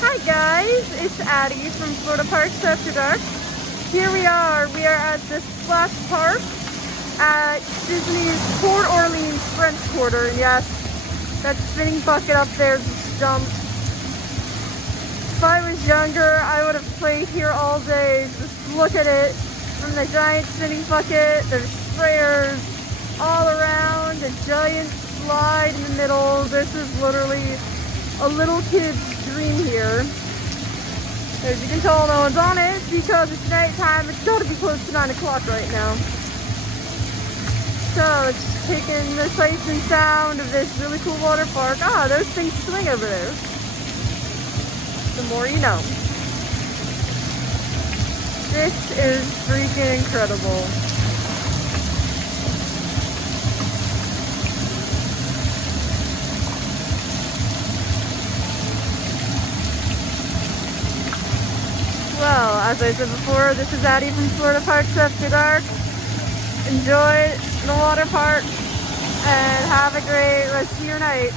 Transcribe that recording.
Hi guys, it's Addie from Florida Parks After Dark. Here we are at the Splash Park at Disney's Port Orleans French Quarter. Yes, that spinning bucket up there just jumped. If I was younger, I would have played here all day. Just look at it from the giant spinning bucket. There's sprayers all around, a giant slide in the middle. This is literally a little kid's dream here. As you can tell, no one's on it because it's nighttime. It's got to be close to 9 o'clock right now. So it's taking the sights and sound of this really cool water park. Ah, those things swing over there. The more you know. This is freaking incredible. Well, as I said before, this is Addie from Florida Parks After Dark. Enjoy the water park and have a great rest of your night.